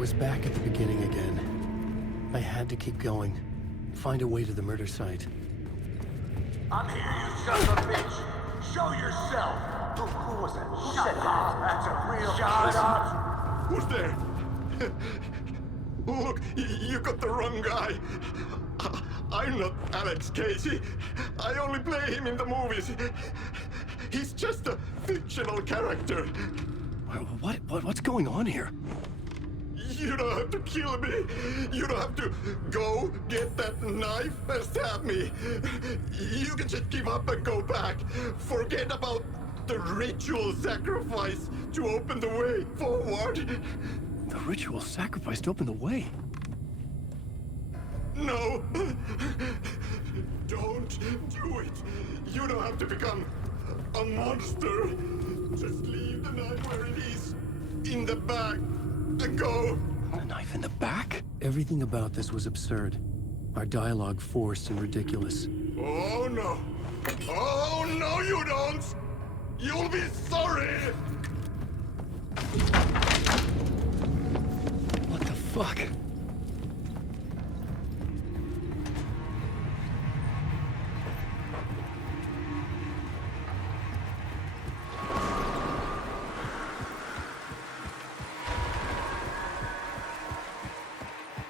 was back at the beginning again. I had to keep going. Find a way to the murder site. I'm here, you son of a bitch! Show yourself! Who was it? Who said that? That's a real... Shut up! Who's there? Look, you got the wrong guy. I'm not Alex Casey. I only play him in the movies. He's just a fictional character. What's going on here? You don't have to kill me. You don't have to go get that knife and stab me. You can just give up and go back. Forget about the ritual sacrifice to open the way forward. The ritual sacrifice to open the way? No. Don't do it. You don't have to become a monster. Just leave the knife where it is. In the back. And go. A knife in the back? Everything about this was absurd. Our dialogue forced and ridiculous. Oh no. Oh no, you don't. You'll be sorry. What the fuck?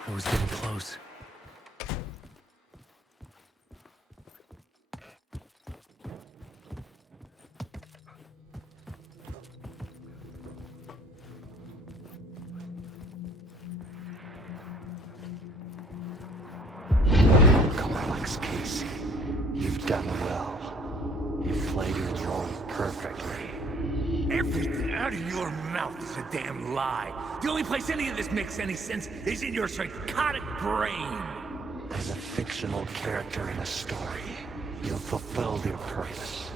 I was getting close. Come on, Alex Casey. You've done well. You've played your role perfectly. Everything out of your mouth is a damn lie. The only place any of this makes any sense is in your psychotic brain. As a fictional character in a story, you've fulfilled your purpose.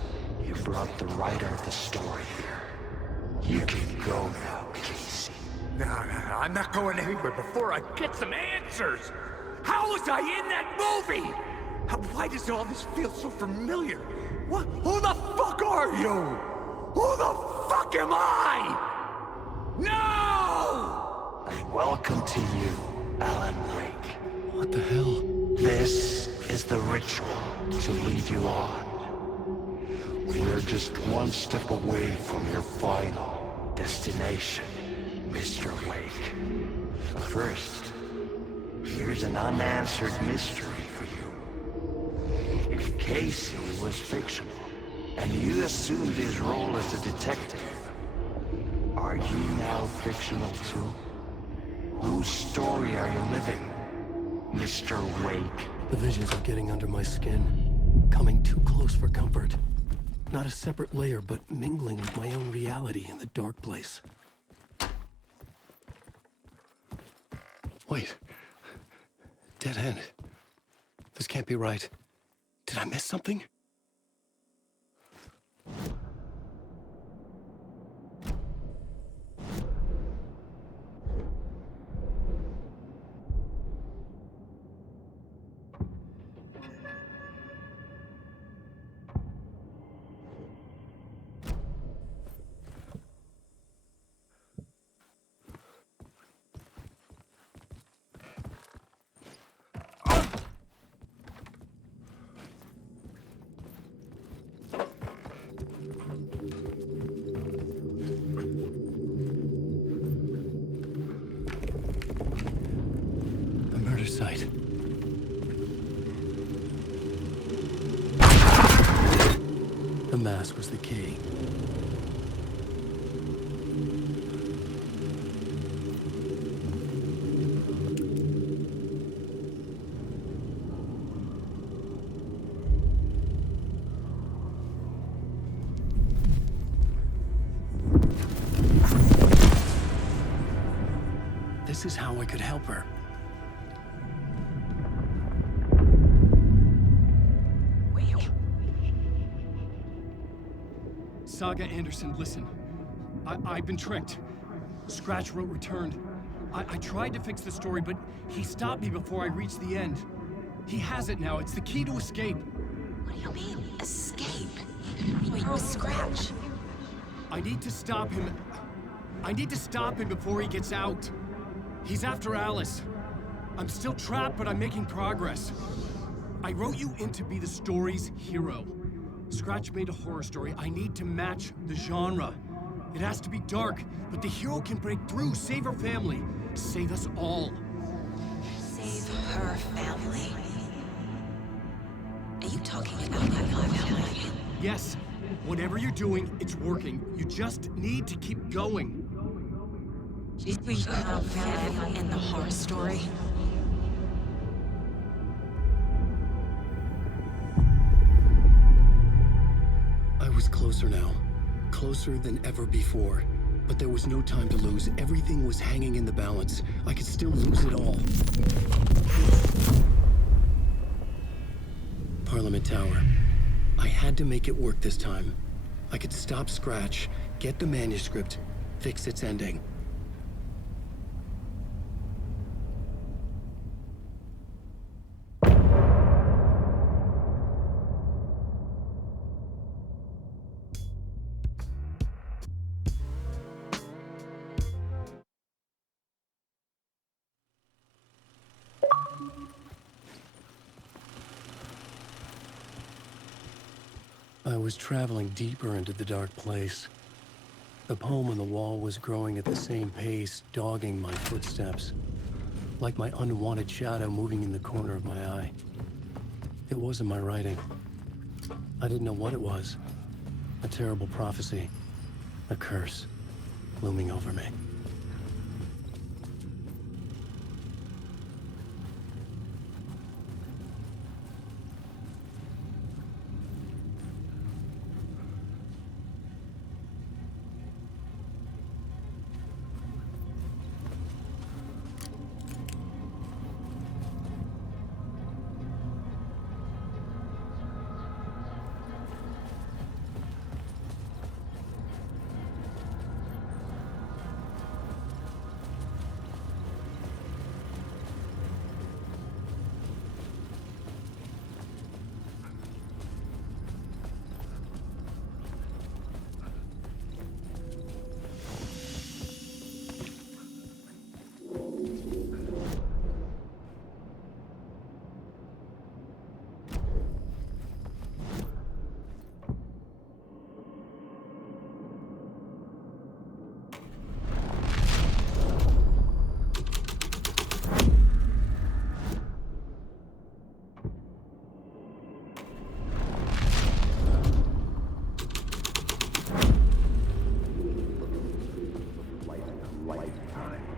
You brought the writer of the story here. You can go now, Casey. No, I'm not going anywhere before I get some answers. How was I in that movie? Why does all this feel so familiar? What? Who the fuck are you? Who the fuck am I? No! And welcome to you, Alan Wake. What the hell? This is the ritual to lead you on. We're just one step away from your final destination, Mr. Wake. But first, here's an unanswered mystery for you. If Casey was fictional, and you assumed his role as a detective, are you now fictional too? Whose story are you living, Mr. Wake? The visions of getting under my skin. Coming too close for comfort. Not a separate layer, but mingling with my own reality in the dark place. Wait. Dead end. This can't be right. Did I miss something? Site. The mask was the key. This is how I could help her. Saga Anderson, listen. I've been tricked. Scratch wrote returned. I tried to fix the story, but he stopped me before I reached the end. He has it now. It's the key to escape. What do you mean, escape? Wait, with Scratch? I need to stop him. I need to stop him before he gets out. He's after Alice. I'm still trapped, but I'm making progress. I wrote you in to be the story's hero. Scratch made a horror story. I need to match the genre. It has to be dark, but the hero can break through, save her family, save us all. Save her family? Are you talking about my family? Yes, whatever you're doing, it's working. You just need to keep going. Did we have family in the horror story? I was closer now. Closer than ever before. But there was no time to lose. Everything was hanging in the balance. I could still lose it all. Parliament Tower. I had to make it work this time. I could stop Scratch, get the manuscript, fix its ending. I was traveling deeper into the dark place. The poem on the wall was growing at the same pace, dogging my footsteps, like my unwanted shadow moving in the corner of my eye. It wasn't my writing. I didn't know what it was. A terrible prophecy, a curse, looming over me.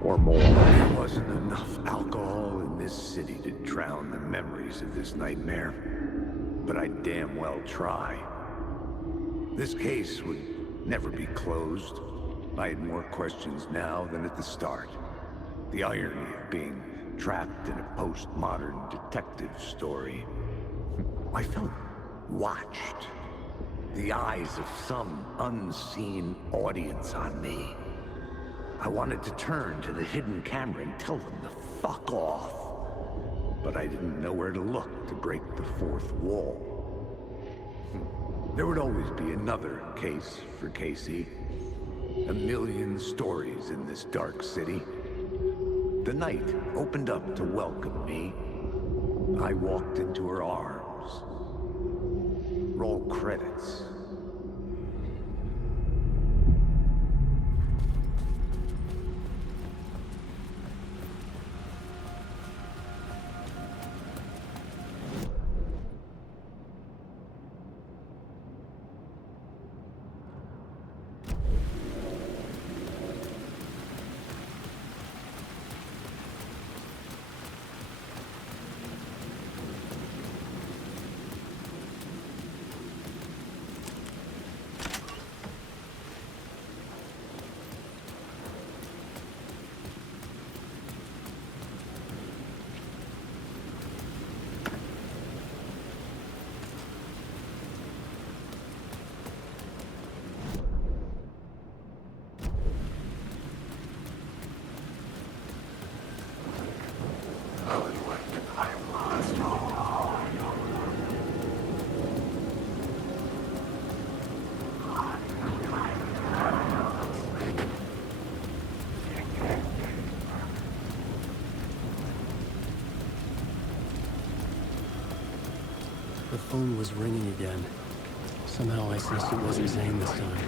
Or more. There wasn't enough alcohol in this city to drown the memories of this nightmare. But I damn well try. This case would never be closed. I had more questions now than at the start. The irony of being trapped in a postmodern detective story. I felt watched. The eyes of some unseen audience on me. I wanted to turn to the hidden camera and tell them to fuck off. But I didn't know where to look to break the fourth wall. There would always be another case for Casey. A million stories in this dark city. The night opened up to welcome me. I walked into her arms. Roll credits. The phone was ringing again. Somehow I sensed it wasn't Zane this time.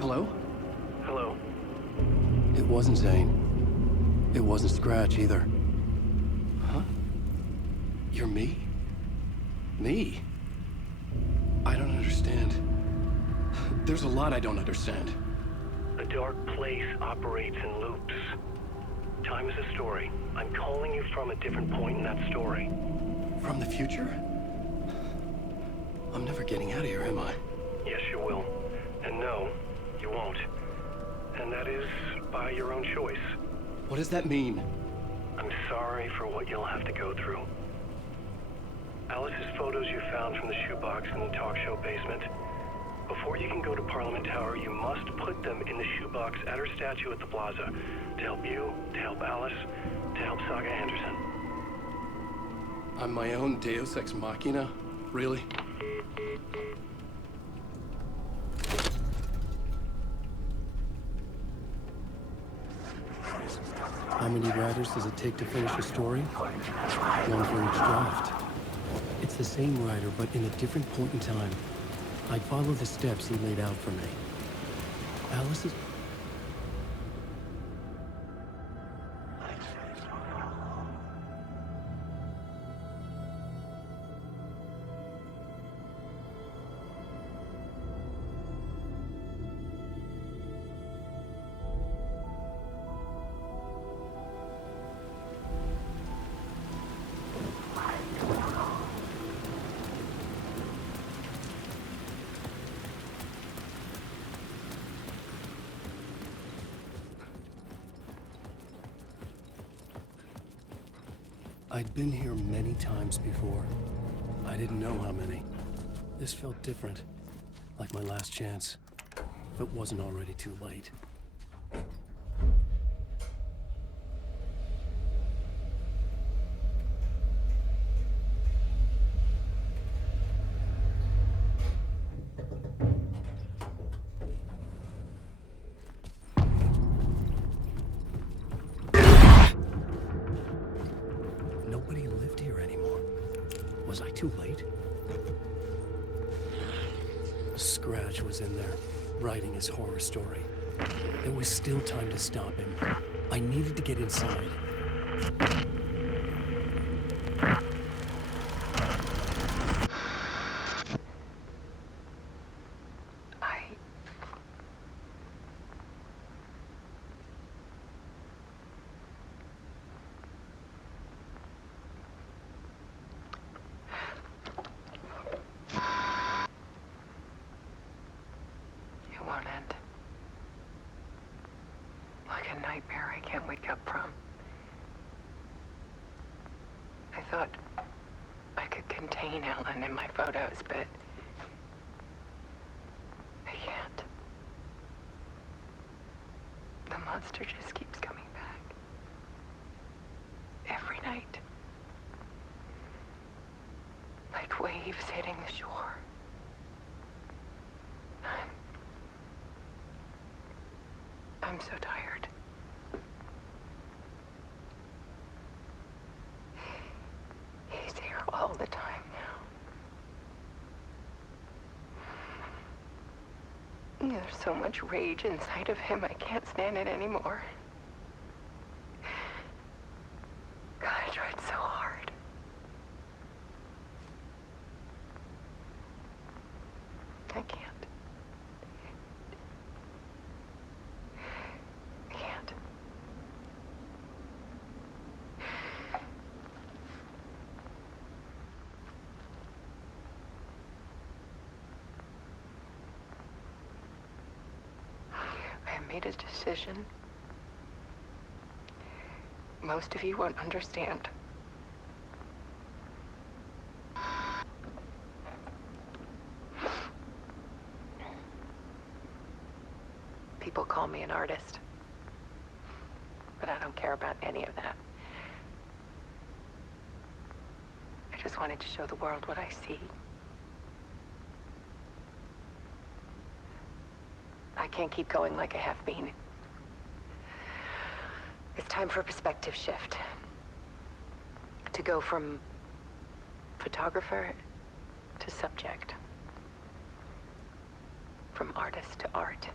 Hello? Hello. It wasn't Zane. It wasn't Scratch either. Huh? You're me? Me? I don't understand. There's a lot I don't understand. A dark place operates in loops. Time is a story. I'm calling you from a different point in that story. From the future? I'm never getting out of here, am I? Yes, you will. And no, you won't. And that is by your own choice. What does that mean? I'm sorry for what you'll have to go through. Alice's photos you found from the shoebox in the talk show basement. Before you can go to Parliament Tower, you must put them in the shoebox at her statue at the plaza. To help you, to help Alice, to help Saga Anderson. I'm my own Deus Ex Machina? Really? How many writers does it take to finish a story? One for each draft. It's the same writer, but in a different point in time. I'd follow the steps he laid out for me. Alice's... I'd been here many times before. I didn't know how many. This felt different, like my last chance, if it wasn't already too late. Nobody lived here anymore. Was I too late? Scratch was in there, writing his horror story. There was still time to stop him. I needed to get inside. I can't wake up from. I thought I could contain Ellen in my photos, but I can't. The monster just keeps coming back. Every night. Like waves hitting the shore. I'm so tired. He's here all the time now. There's so much rage inside of him, I can't stand it anymore. God, I tried so hard. I can't. I can't. I have made a decision. Most of you won't understand. People call me an artist, but I don't care about any of that. I just wanted to show the world what I see. I can't keep going like I have been. It's time for a perspective shift. To go from photographer to subject. From artist to art.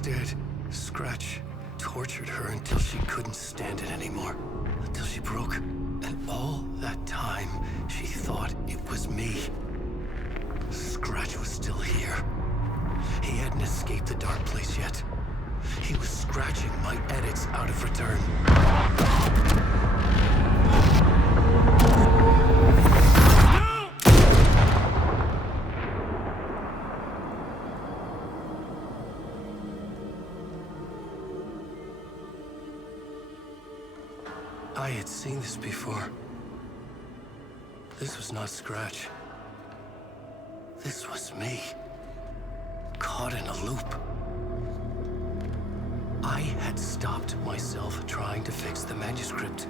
Dead. Scratch tortured her until she couldn't stand it anymore. Until she broke. And all that time, she thought it was me. Scratch was still here. He hadn't escaped the dark place yet. He was scratching my edits out of return. I had seen this before. This was not Scratch. This was me. Caught in a loop. I had stopped myself trying to fix the manuscript.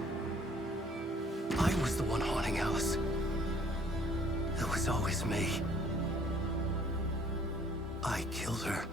I was the one haunting Alice. It was always me. I killed her.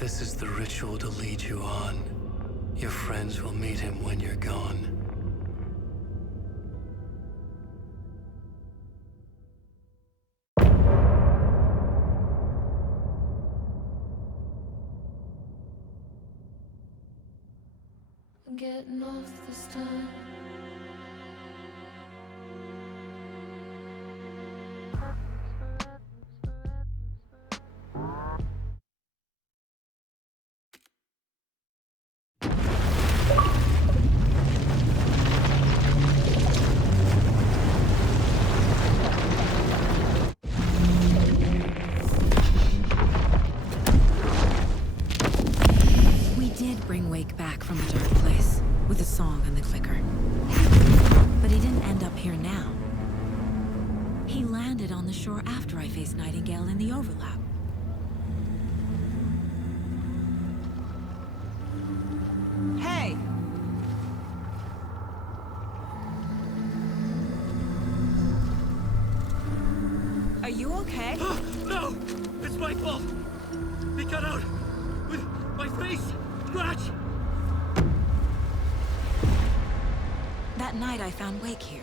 This is the ritual to lead you on. Your friends will meet him when you're gone. Getting off this time. the song on the clicker. But he didn't end up here now. He landed on the shore after I faced Nightingale in the overlap. Hey! Are you okay? No! It's my fault! He got out! With my face! Scratch! That night I found Wake here.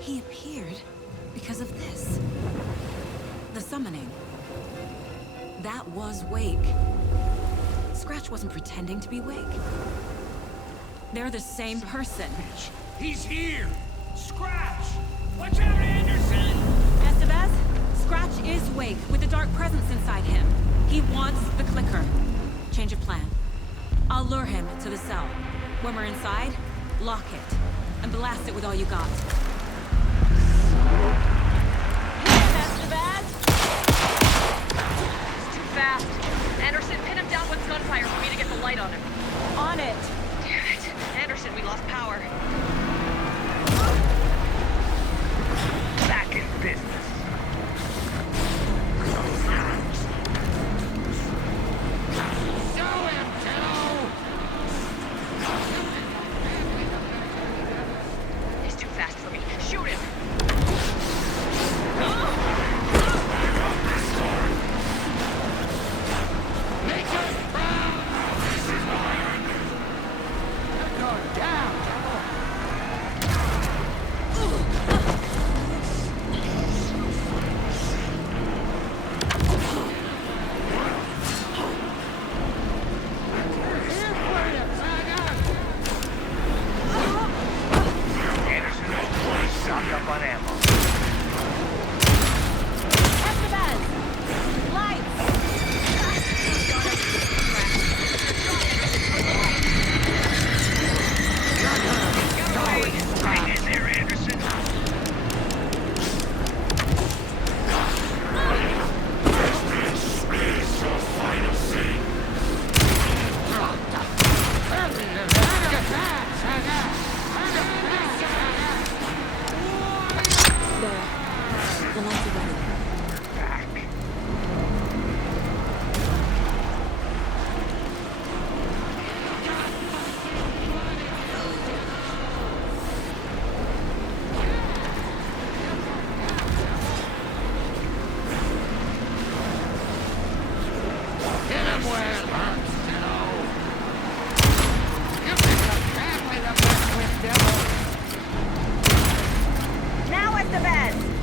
He appeared because of this. The summoning. That was Wake. Scratch wasn't pretending to be Wake. They're the same person. He's here! Scratch! Watch out, Anderson! Estevez, Scratch is Wake with a dark presence inside him. He wants the clicker. Change of plan. I'll lure him to the cell. When we're inside, lock it. And blast it with all you got. Hit him, Estevez! It's too fast. Anderson, pin him down with gunfire for me to get the light on him. On it! Damn it. Anderson, we lost power. Back in business. He's too fast for me. Shoot him! Now at the bed!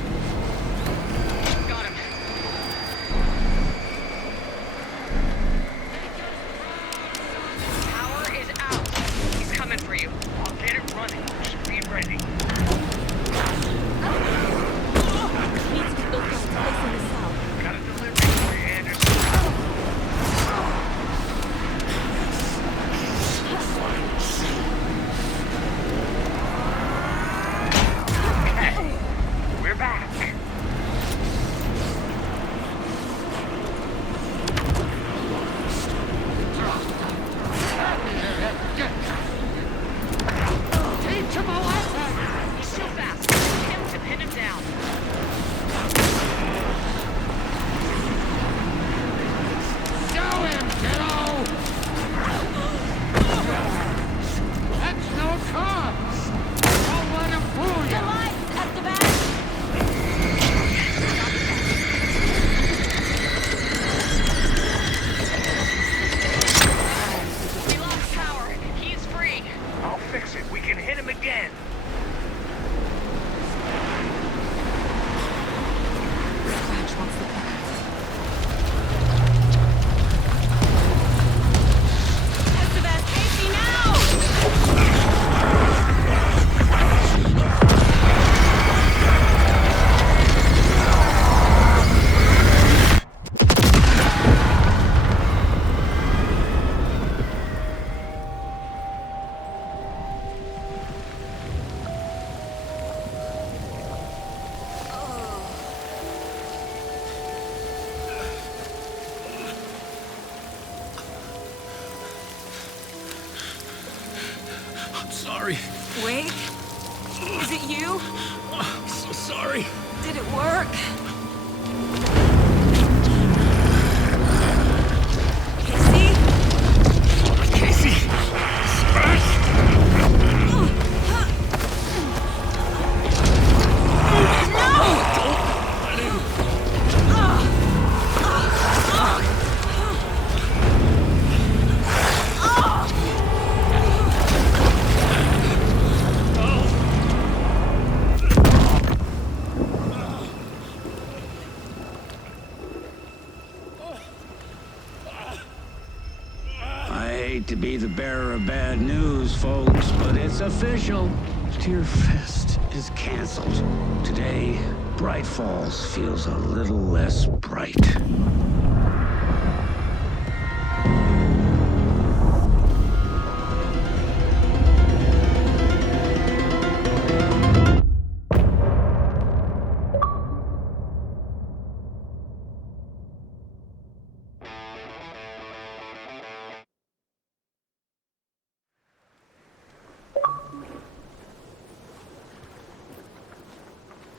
Sorry. Wake? Is it you? I'm so sorry. Did it work? Casey! Scratch! To be the bearer of bad news, folks, but it's official. Tear Fest is canceled. Today, Bright Falls feels a little less bright.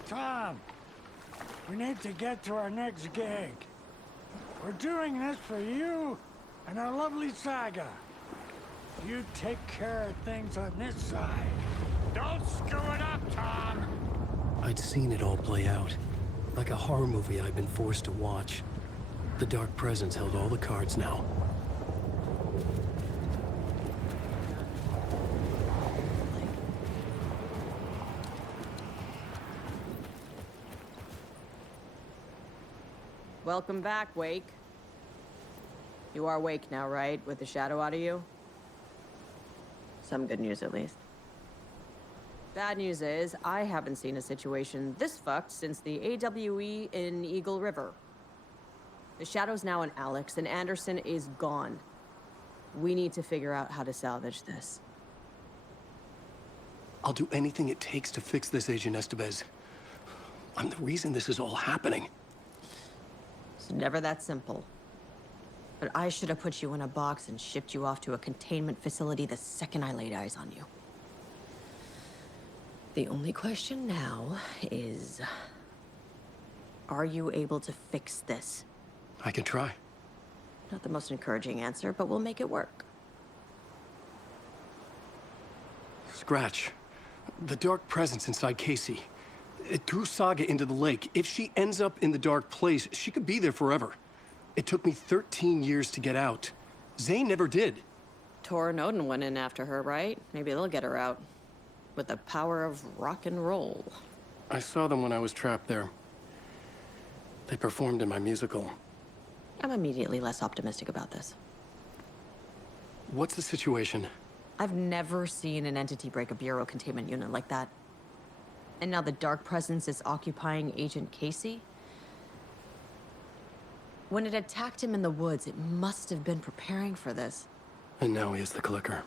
Tom, we need to get to our next gig. We're doing this for you and our lovely saga. You take care of things on this side. Don't screw it up, Tom! I'd seen it all play out. Like a horror movie I'd been forced to watch. The Dark Presence held all the cards now. Welcome back, Wake. You are Wake now, right? With the shadow out of you? Some good news, at least. Bad news is, I haven't seen a situation this fucked since the AWE in Eagle River. The shadow's now in Alex, and Anderson is gone. We need to figure out how to salvage this. I'll do anything it takes to fix this, Agent Estevez. I'm the reason this is all happening. It's never that simple. But I should have put you in a box and shipped you off to a containment facility the second I laid eyes on you. The only question now is... are you able to fix this? I can try. Not the most encouraging answer, but we'll make it work. Scratch. The Dark Presence inside Casey. It threw Saga into the lake. If she ends up in the dark place, she could be there forever. It took me 13 years to get out. Zane never did. Tor and Odin went in after her, right? Maybe they'll get her out. With the power of rock and roll. I saw them when I was trapped there. They performed in my musical. I'm immediately less optimistic about this. What's the situation? I've never seen an entity break a bureau containment unit like that. And now the Dark Presence is occupying Agent Casey? When it attacked him in the woods, it must have been preparing for this. And now he has the clicker.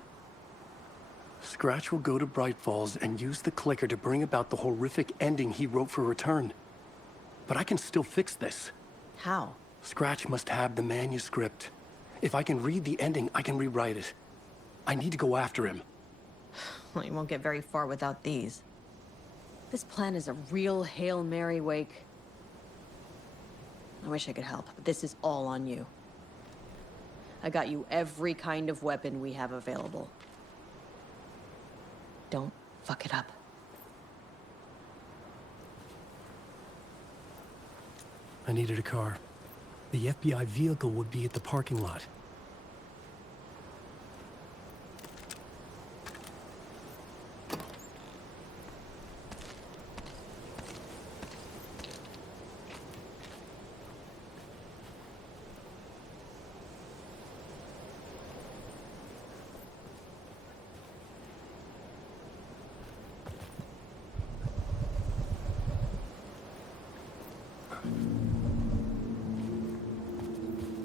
Scratch will go to Bright Falls and use the clicker to bring about the horrific ending he wrote for Return. But I can still fix this. How? Scratch must have the manuscript. If I can read the ending, I can rewrite it. I need to go after him. Well, you won't get very far without these. This plan is a real Hail Mary, Wake. I wish I could help, but this is all on you. I got you every kind of weapon we have available. Don't fuck it up. I needed a car. The FBI vehicle would be at the parking lot.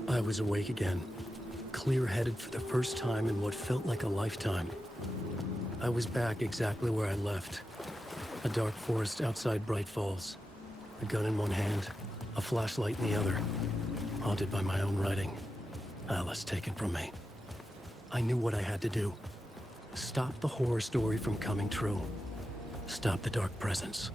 I was awake again, clear-headed for the first time in what felt like a lifetime. I was back exactly where I left. A dark forest outside Bright Falls. A gun in one hand, a flashlight in the other. Haunted by my own writing. Alice taken from me. I knew what I had to do. Stop the horror story from coming true. Stop the dark presence.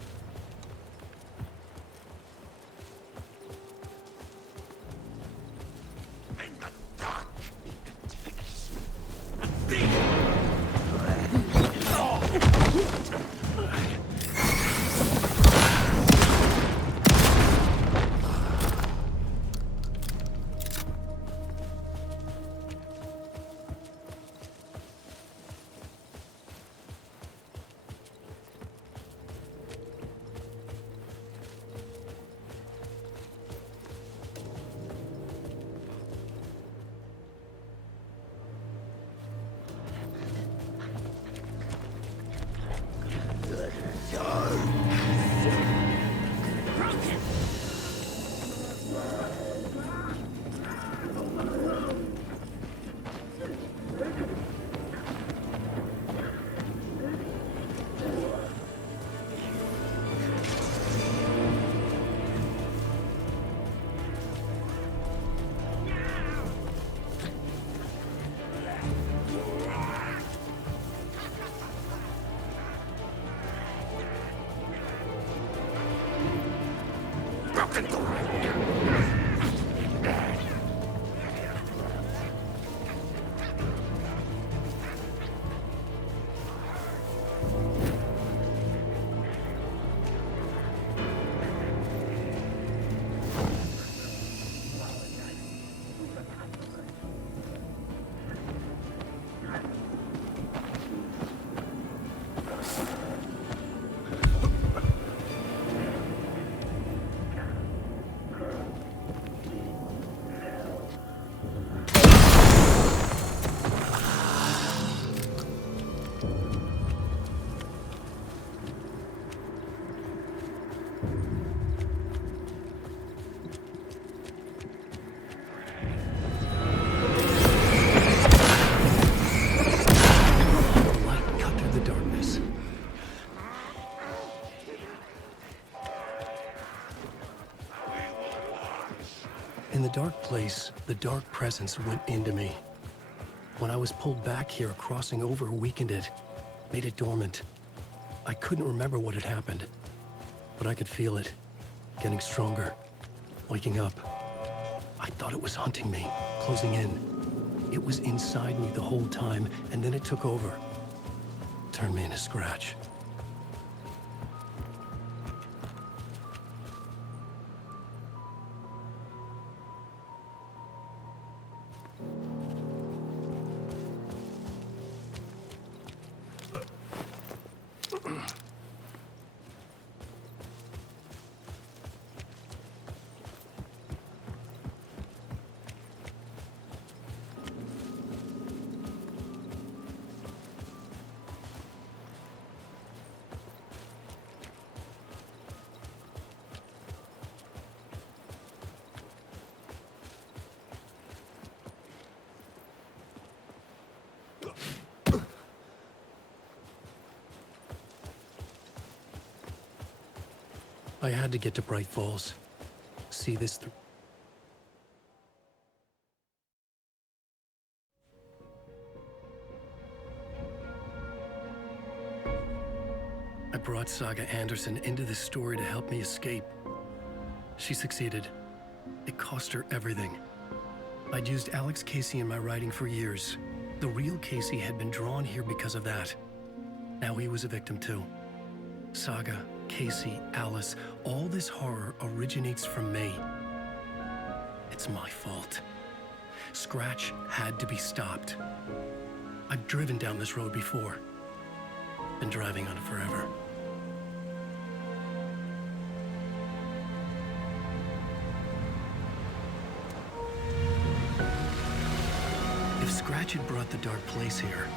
In the dark place, the dark presence went into me. When I was pulled back here, crossing over weakened it, made it dormant. I couldn't remember what had happened, but I could feel it, getting stronger, waking up. I thought it was hunting me, closing in. It was inside me the whole time, and then it took over. Turned me into Scratch. I had to get to Bright Falls. See this through. I brought Saga Anderson into this story to help me escape. She succeeded. It cost her everything. I'd used Alex Casey in my writing for years. The real Casey had been drawn here because of that. Now he was a victim too. Saga, Casey, Alice, all this horror originates from me. It's my fault. Scratch had to be stopped. I've driven down this road before. Been driving on it forever. If Scratch had brought the dark place here,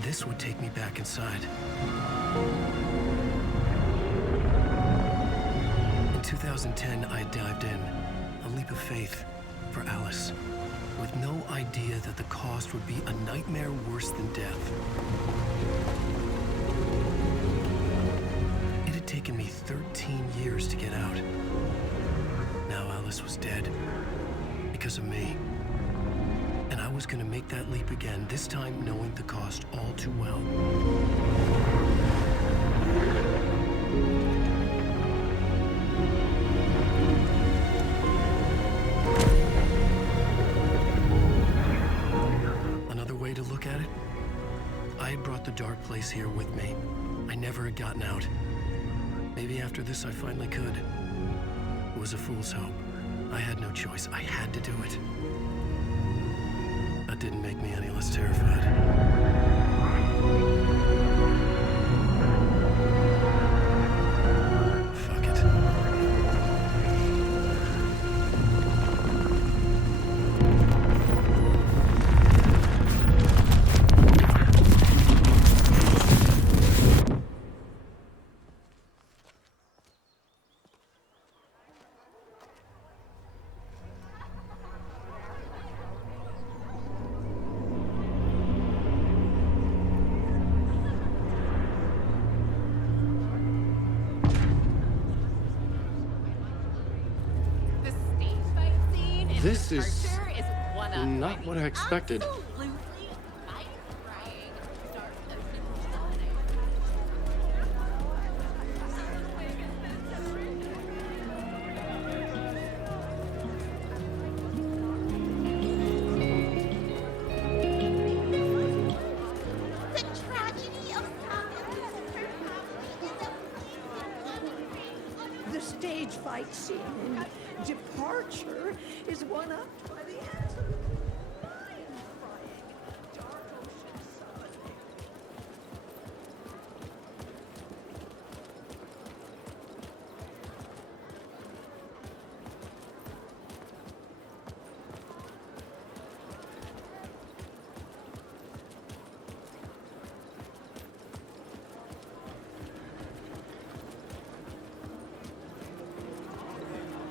this would take me back inside. In 2010, I dived in, a leap of faith, for Alice, with no idea that the cost would be a nightmare worse than death. It had taken me 13 years to get out. Now Alice was dead, because of me. And I was was gonna make that leap again, this time knowing the cost all too well. Another way to look at it, I had brought the dark place here with me. I never had gotten out. Maybe after this I finally could. It was a fool's hope. I had no choice. I had to do it. That didn't make me any less terrified. Fuck it. This is not what I expected. The stage fight scene in Departure is one up by the absolute mind-frying dark ocean summoning.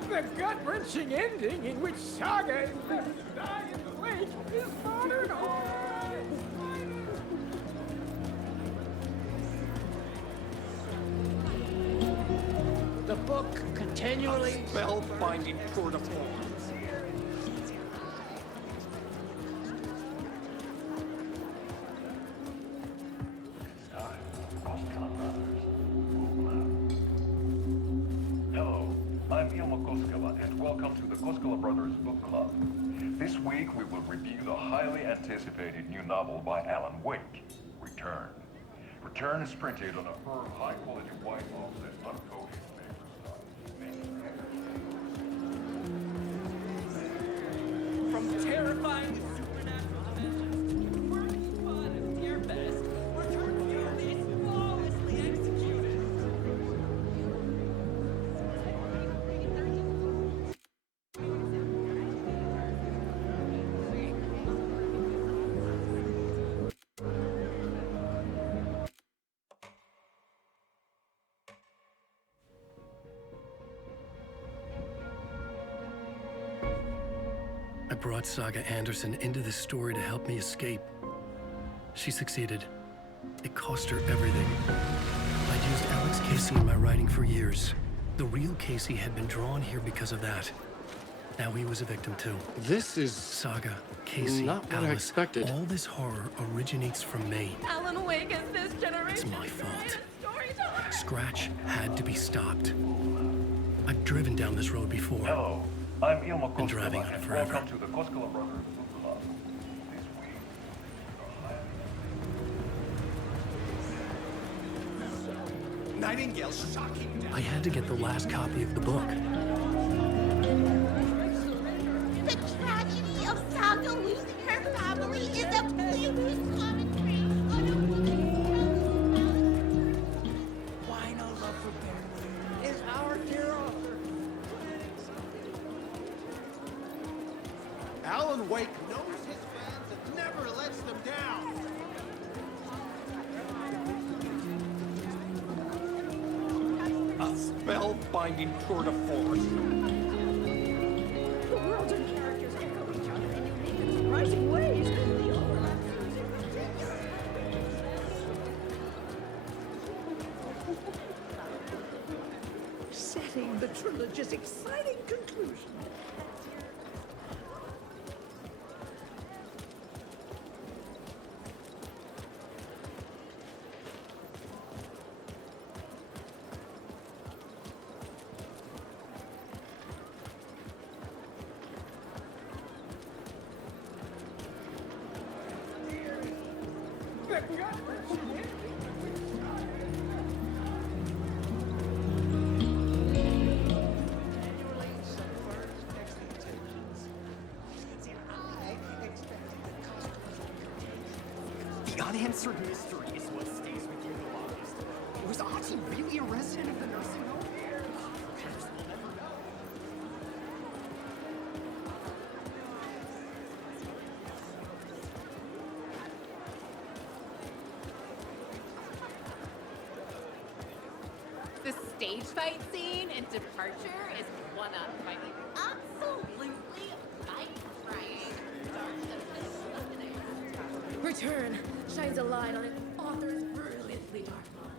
The gut-wrenching ending in which Saga is left to die in the lake is modern horror! The book continually... Spellbinding tour de force. And welcome to the Koskela Brothers Book Club. This week we will review the highly anticipated new novel by Alan Wake, Return. Return is printed on a firm, high-quality white offset, uncoated paper style. From terrifying supernatural dimensions to the burning spot of Dear Best, Return Journey is flawlessly executed. I brought Saga Anderson into this story to help me escape. She succeeded. It cost her everything. I'd used Alex Casey in my writing for years. The real Casey had been drawn here because of that. Now he was a victim too. This is... Saga, Casey, not what Alice, I expected. all this horror originates from me. Alan Wake is this generation. It's my fault. Scratch had to be stopped. I've driven down this road before. Hello, I'm Ilma Been driving Koskela, on it and forever. welcome to the Koskela Brothers Book Club. This week, Nightingale's shocking death. I had to get the last copy of the book. The tragedy of Saga losing her family is a plaintive commentary on a woman's... Why no love for family is our dear author. Alan Wake knows his fans and never lets them down. A spellbinding tour de force. The worlds and characters echo each other in unique and surprising ways. The overlap is ridiculous. Setting the trilogy's exciting conclusion. The unanswered mystery is what stays with you the longest. Was Ozzy really a resident of the nursing home? Perhaps we'll never know. The stage fight scene in Departure is one up by the absolutely night-crying Return shines a light on its author's brilliantly dark mind.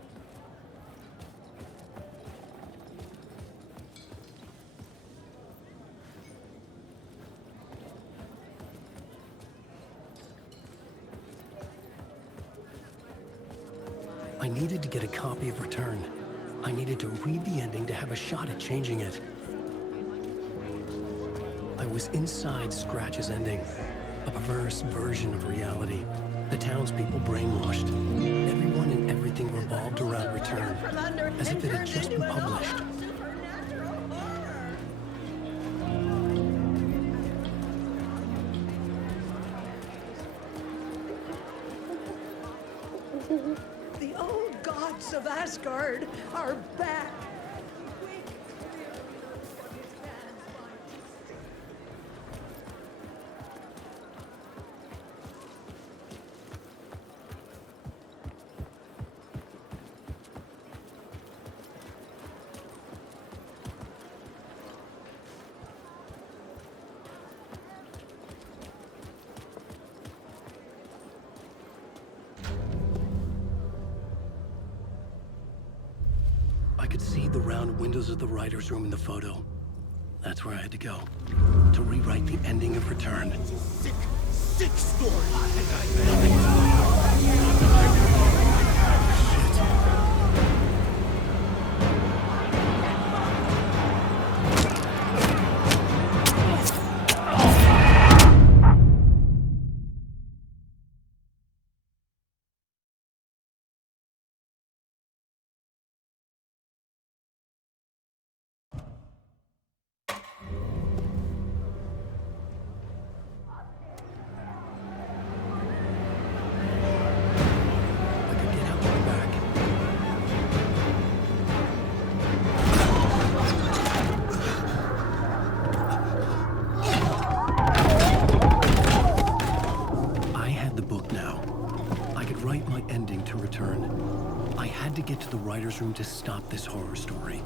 I needed to get a copy of Return. I needed to read the ending to have a shot at changing it. I was inside Scratch's ending, a perverse version of reality. The townspeople brainwashed. Everyone and everything revolved around Return, as if it had just been published. The old gods of Asgard are back. I could see the round windows of the writer's room in the photo. That's where I had to go, to rewrite the ending of Return. Sick story! To the writer's room to stop this horror story.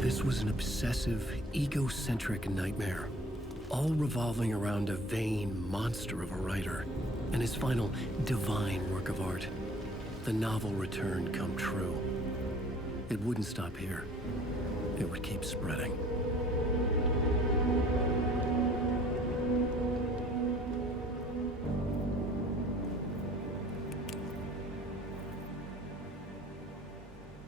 This was an obsessive, egocentric nightmare, all revolving around a vain monster of a writer and his final divine work of art, the novel Return come true. It wouldn't stop here. It would keep spreading.